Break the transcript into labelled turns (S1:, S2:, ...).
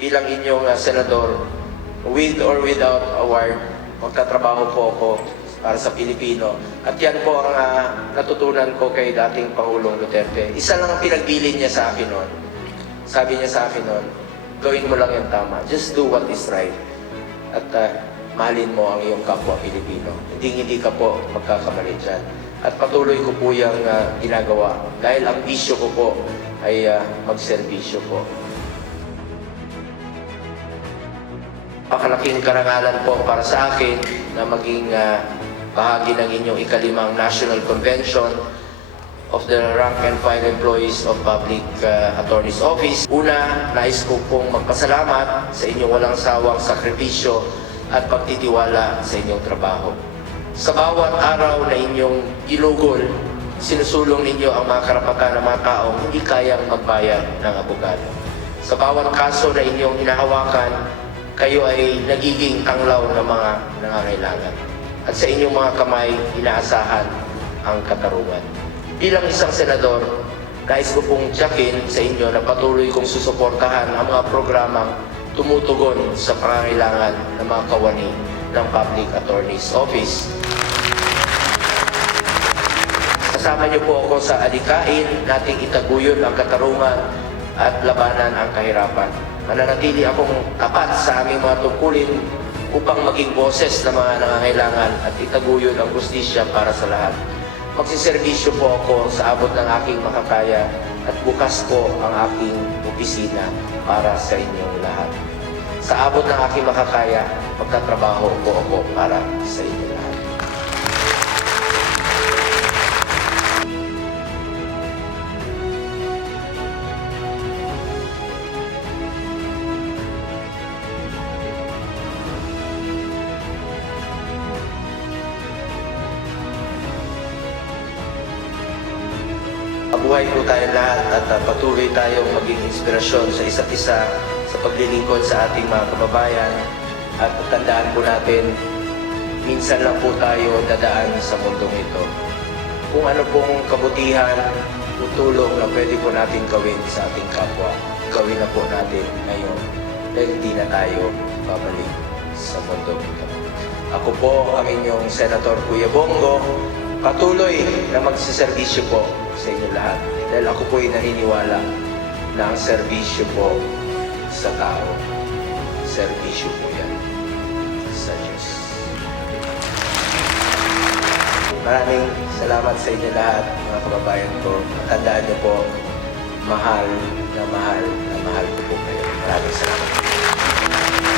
S1: bilang inyong ah, senador, with or without award, magtatrabaho po ako para sa Pilipino. At yan po ang ah, natutunan ko kay dating Pangulong Duterte. Isa lang ang pinagbilin niya sa akin noon. Sabi niya sa akin noon, gawin mo lang yung tama. Just do what is right. At ah, mahalin mo ang iyong kapwa Pilipino. Hindi hindi ka po magkakamali dyan. At patuloy ko po yung ah, ginagawa. Dahil ang bisyo ko po ay ah, magserbisyo po. Pakalaking karangalan po para sa akin na maging ah, bahagi ng inyong ikalimang National Convention of the Rank and File Employees of Public ah, Attorney's Office. Una, nais ko pong magpasalamat sa inyong walang sawang sakripisyo at pagtitiwala sa inyong trabaho. Sa bawat araw na inyong ilugol, sinusulong ninyo ang mga karapatan ng mga taong hindi kayang magbayad ng abogado. Sa bawat kaso na inyong hinahawakan, kayo ay nagiging tanglaw ng mga nangangailangan. At sa inyong mga kamay, inaasahan ang katarungan. Bilang isang senador, nais ko pong tiyakin sa inyo na patuloy kong susuportahan ang mga programang tumutugon sa pangangailangan ng mga kawani ng Public Attorney's Office. Kasama niyo po ako sa alikain nating itaguyod ang katarungan at labanan ang kahirapan. Mananatili akong tapat sa aming mga tungkulin upang maging boses ng mga nangangailangan at itaguyod ang justisya para sa lahat. Magsiservisyo po ako sa abot ng aking makakaya at bukas po ang aking opisina para sa inyong lahat. Sa abot ng aking makakaya, magtatrabaho po ako para sa inyo lahat. Mabuhay po tayo lahat at uh, patuloy tayong maging inspirasyon sa isa't isa sa paglilingkod sa ating mga kababayan at tandaan po natin, minsan lang po tayo dadaan sa mundong ito. Kung ano pong kabutihan o tulong na pwede po natin gawin sa ating kapwa, gawin na po natin ngayon dahil hindi na tayo babalik sa mundong ito. Ako po ang inyong Senator Kuya Bongo, patuloy na magsiservisyo po sa inyo lahat. Dahil ako po ay naniniwala na ang serbisyo po sa tao, serbisyo po yan sa Diyos. Maraming salamat sa inyo lahat, mga kababayan ko. Tandaan niyo po, mahal na mahal na mahal ko po kayo. Maraming salamat.